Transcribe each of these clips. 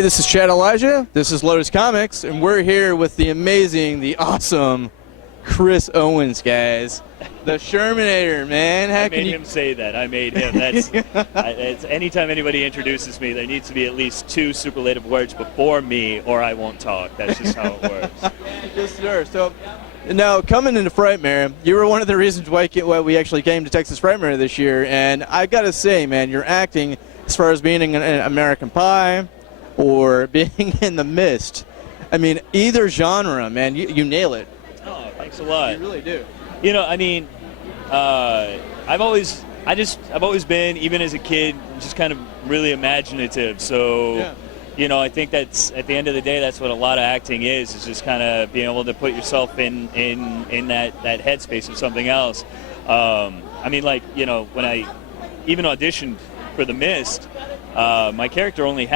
Hey, this is Chad Elijah. This is Lotus Comics, and we're here with the amazing, the awesome Chris Owens, guys. The Shermanator, man. I made him say that. I made him. That's it's, anytime anybody introduces me, there needs to be at least two superlative words before me, or I won't talk. That's just how it works. Yes, sir. So, now, coming into Frightmare, you were one of the reasons why we actually came to Texas Frightmare this year, and I got to say, man, your acting, as far as being in American Pie or being in The Mist, I mean, either genre, man, you nail it. Oh, thanks a lot. You really do. You know, I mean, I've always been, even as a kid, just kind of really imaginative. So, yeah. You know, I think that's, at the end of the day, that's what a lot of acting is just kind of being able to put yourself in that headspace of something else. I mean, like, you know, when I even auditioned for The Mist, my character I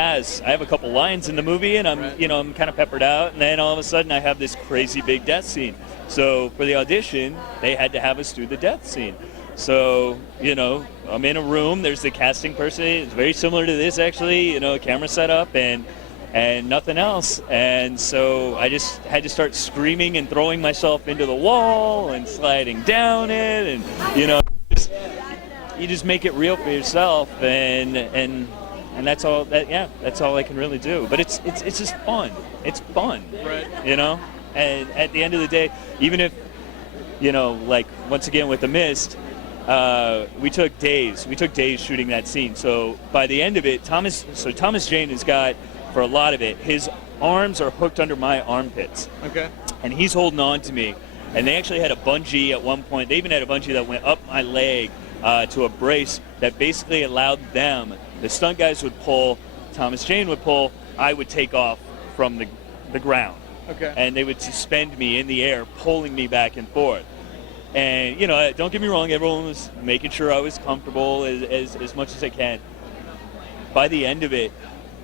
have a couple lines in the movie, and I'm kind of peppered out, and then all of a sudden I have this crazy big death scene. So for the audition, they had to have us do the death scene. So, you know, I'm in a room, there's the casting person, it's very similar to this actually, you know, camera setup and nothing else. And so I just had to start screaming and throwing myself into the wall and sliding down it, and, you know, you just make it real for yourself, and that's all that's all I can really do. But it's just fun. It's fun. Right. You know? And at the end of the day, even if, you know, like once again with The Mist, we took days shooting that scene. So by the end of it, Thomas Jane has got, for a lot of it, his arms are hooked under my armpits. Okay. And he's holding on to me. And they actually had a bungee at one point. They even had a bungee that went up my leg to a brace that basically allowed them, the stunt guys would pull, Thomas Jane would pull, I would take off from the ground. Okay. And they would suspend me in the air, pulling me back and forth. And, you know, don't get me wrong, everyone was making sure I was comfortable as much as I can. By the end of it,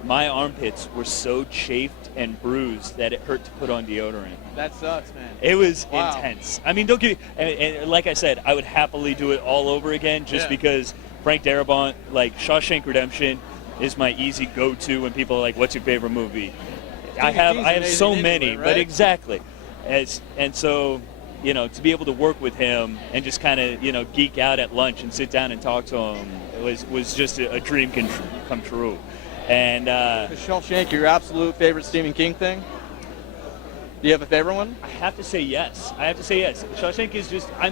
my armpits were so chafed and bruised that it hurt to put on deodorant. That sucks, man. It was intense. I mean, don't get me, and like I said, I would happily do it all over again just because Frank Darabont, like Shawshank Redemption, is my easy go-to when people are like, what's your favorite movie? I have so many, right? but exactly. And so, you know, to be able to work with him and just kind of, you know, geek out at lunch and sit down and talk to him was just a dream come true. And is Shawshank your absolute favorite Stephen King thing? Do you have a favorite one? I have to say yes. Shawshank is just, I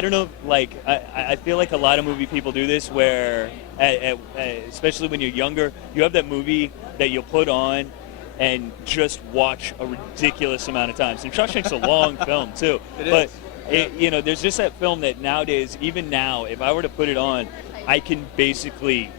don't know, like, I feel like a lot of movie people do this where, especially when you're younger, you have that movie that you'll put on and just watch a ridiculous amount of times. And Shawshank's a long film, too. It is. You know, there's just that film that nowadays, even now, if I were to put it on, I can basically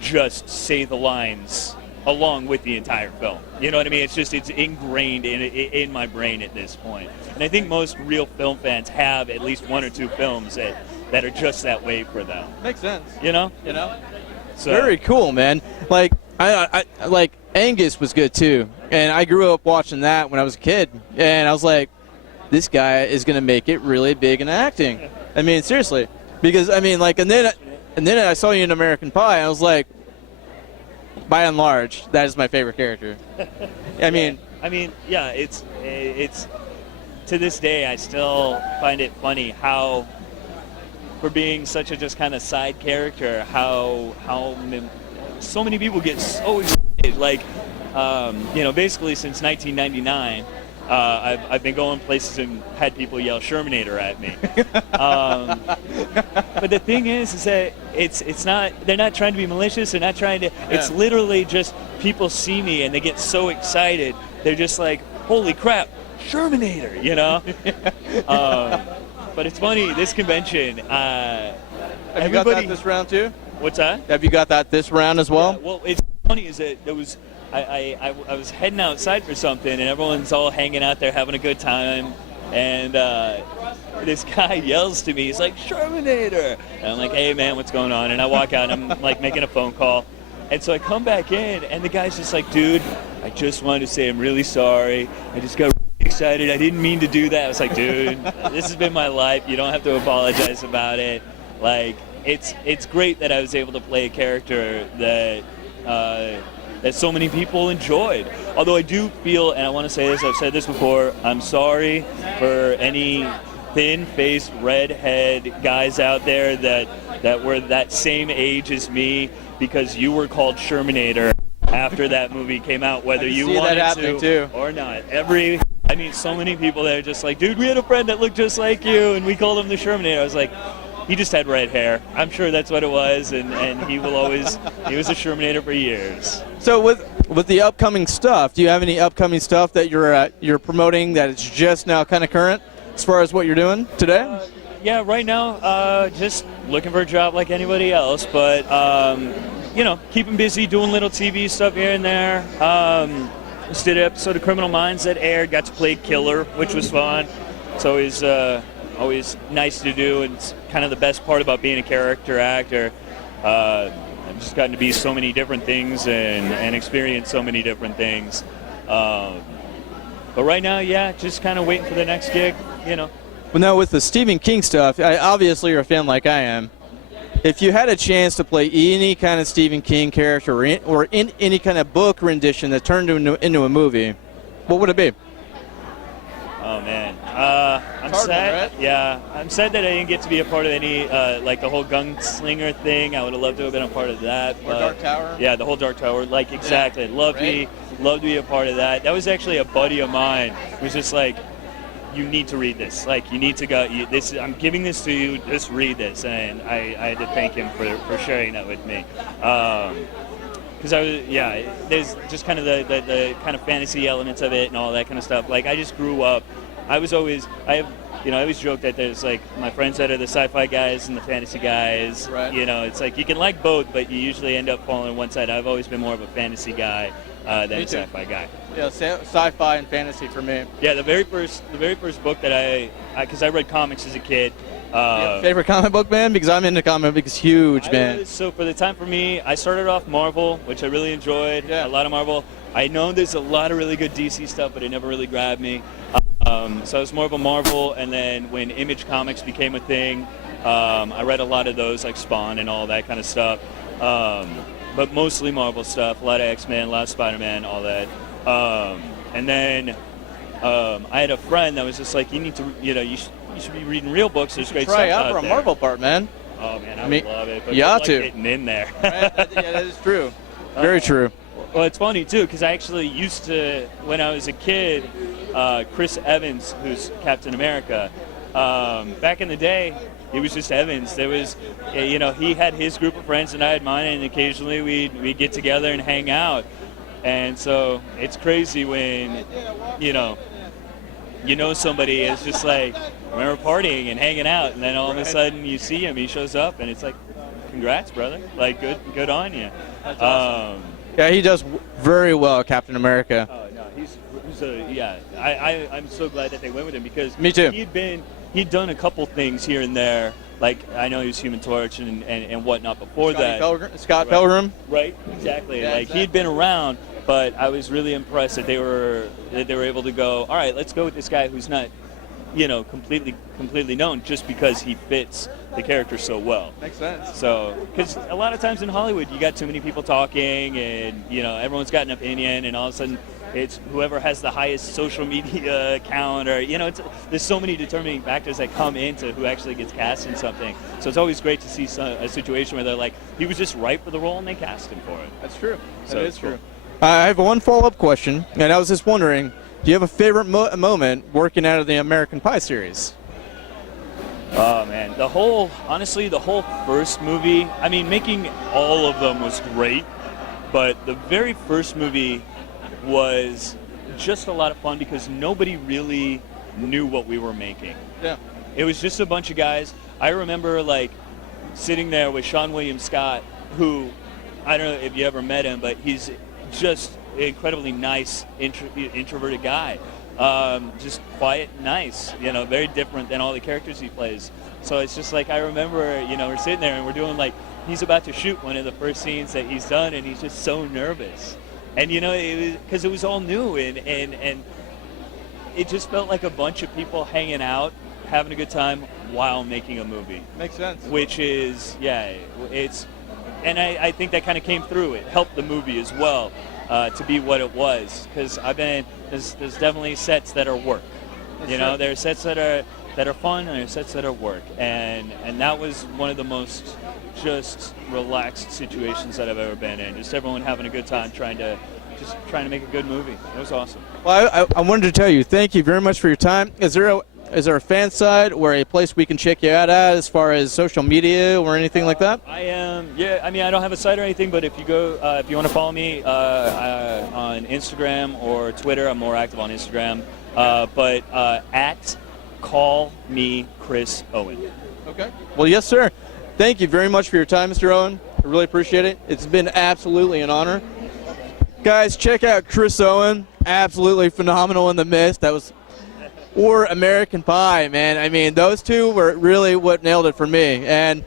just say the lines along with the entire film. You know what I mean? It's ingrained in my brain at this point. And I think most real film fans have at least one or two films that are just that way for them. Makes sense. You know? So, very cool, man. Like I like Angus was good too, and I grew up watching that when I was a kid, and I was like, this guy is gonna make it really big in acting. I mean, seriously, because I mean, like, and then I saw you in American Pie. I was like, by and large, that is my favorite character. I mean, it's to this day I still find it funny how, for being such a just kind of side character, how so many people get so excited. Like, you know, basically since 1999, I've been going places and had people yell Shermanator at me. But the thing is that it's not, they're not trying to be malicious. They're not trying to, it's literally just people see me and they get so excited. They're just like, holy crap, Shermanator, you know? But it's funny, this convention, have you got that this round too? What's that? Have you got that this round as well? Yeah, well, it's funny is that there was, I was heading outside for something, and everyone's all hanging out there having a good time, and this guy yells to me, he's like, Shermanator! And I'm like, hey man, what's going on? And I walk out, and I'm like making a phone call, and so I come back in, and the guy's just like, dude, I just wanted to say I'm really sorry, I just got excited, I didn't mean to do that. I was like, dude, this has been my life, you don't have to apologize about it. Like, it's great that I was able to play a character that that so many people enjoyed. Although I do feel, and I want to say this, I've said this before, I'm sorry for any thin-faced redhead guys out there that were that same age as me, because you were called Shermanator after that movie came out, whether you wanted to or not. So many people that are just like, dude, we had a friend that looked just like you, and we called him the Shermanator. I was like, he just had red hair. I'm sure that's what it was, and he was a Shermanator for years. So with the upcoming stuff, do you have any upcoming stuff that you're promoting that is just now kind of current as far as what you're doing today? Yeah, right now, just looking for a job like anybody else, but keeping busy, doing little TV stuff here and there. Just did an episode of Criminal Minds that aired, got to play Killer, which was fun. It's always nice to do, and it's kind of the best part about being a character actor. I've just gotten to be so many different things and experience so many different things. But right now, yeah, just kind of waiting for the next gig, Well, now with the Stephen King stuff, obviously you're a fan like I am. If you had a chance to play any kind of Stephen King character or in any kind of book rendition that turned into a movie, what would it be? Oh man, I'm sad. Right? Yeah, I'm sad that I didn't get to be a part of any like the whole gunslinger thing. I would have loved to have been a part of that. Or Dark Tower. Yeah, the whole Dark Tower. Like exactly, yeah. Love to be a part of that. That was actually a buddy of mine who was just like, you need to read this. Like, you need to go. I'm giving this to you. Just read this, and I had to thank him for sharing that with me. Because there's just kind of the kind of fantasy elements of it and all that kind of stuff. Like, I just grew up. I always joke that there's like my friends that are the sci-fi guys and the fantasy guys. Right. It's like you can like both, but you usually end up falling on one side. I've always been more of a fantasy guy than a sci-fi guy. Yeah, sci-fi and fantasy for me. Yeah, the very first book that because I read comics as a kid. Favorite comic book, man? Because I'm into comic books, huge, man. So for the time for me, I started off Marvel, which I really enjoyed. Yeah. A lot of Marvel. I know there's a lot of really good DC stuff, but it never really grabbed me. So I was more of a Marvel, and then when Image Comics became a thing, I read a lot of those, like Spawn and all that kind of stuff. But mostly Marvel stuff, a lot of X-Men, a lot of Spider-Man, all that. And then I had a friend that was just like, you should be reading real books. There's great stuff out there. Try out for a Marvel part, man. Oh man, I would love it. But you ought to. Getting in there. Right? Yeah, that is true. Very true. Well, it's funny too, because I actually used to, when I was a kid, Chris Evans, who's Captain America, back in the day, it was just Evans. There was, he had his group of friends and I had mine, and occasionally we'd get together and hang out. And so it's crazy when, somebody is just like, I remember partying and hanging out, and then all of a sudden you see him, he shows up, and it's like, congrats, brother. Like, good on you. That's awesome. Yeah, he does very well, Captain America. Oh no, I'm so glad that they went with him, because me too. He'd done a couple things here and there. Like, I know he was Human Torch and whatnot before Scott Pilgrim. Right, exactly. Yeah, like he'd been around, but I was really impressed that they were able to go, all right, let's go with this guy who's not, completely known, just because he fits the character so well. Makes sense. So, because a lot of times in Hollywood, you got too many people talking, and everyone's got an opinion, and all of a sudden it's whoever has the highest social media account, or there's so many determining factors that come into who actually gets cast in something. So it's always great to see a situation where they're like, he was just right for the role, and they cast him for it. That's true. That is true. I have one follow-up question, and I was just wondering, do you have a favorite moment working out of the American Pie series? Oh man, the whole first movie, I mean, making all of them was great, but the very first movie was just a lot of fun because nobody really knew what we were making. Yeah. It was just a bunch of guys. I remember like sitting there with Sean William Scott, who, I don't know if you ever met him, but he's just an incredibly nice, introverted guy. Just quiet, nice, very different than all the characters he plays. So it's just like, I remember, we're sitting there and we're doing like, he's about to shoot one of the first scenes that he's done, and he's just so nervous. And, it was because it was all new, and it just felt like a bunch of people hanging out, having a good time while making a movie. Makes sense. Which is, and I think that kind of came through. It helped the movie as well. to be what it was. Because there's definitely sets that are work. You know, there are sets that are fun, and there are sets that are work. And that was one of the most just relaxed situations that I've ever been in. Just everyone having a good time trying to make a good movie. It was awesome. Well, I wanted to tell you, thank you very much for your time. Is there a fan site or a place we can check you out at as far as social media or anything like that? I am, yeah. I mean, I don't have a site or anything, but if you go, if you want to follow me on Instagram or Twitter, I'm more active on Instagram. But at Call Me Chris Owen. Okay. Well, yes, sir. Thank you very much for your time, Mr. Owen. I really appreciate it. It's been absolutely an honor. Guys, check out Chris Owen. Absolutely phenomenal in The Mist. Or American Pie, man. I mean, those two were really what nailed it for me. And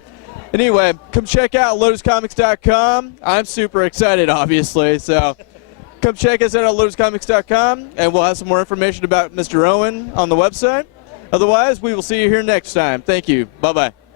anyway, come check out lotuscomics.com. I'm super excited, obviously. So come check us out at lotuscomics.com, and we'll have some more information about Mr. Owen on the website. Otherwise, we will see you here next time. Thank you. Bye-bye.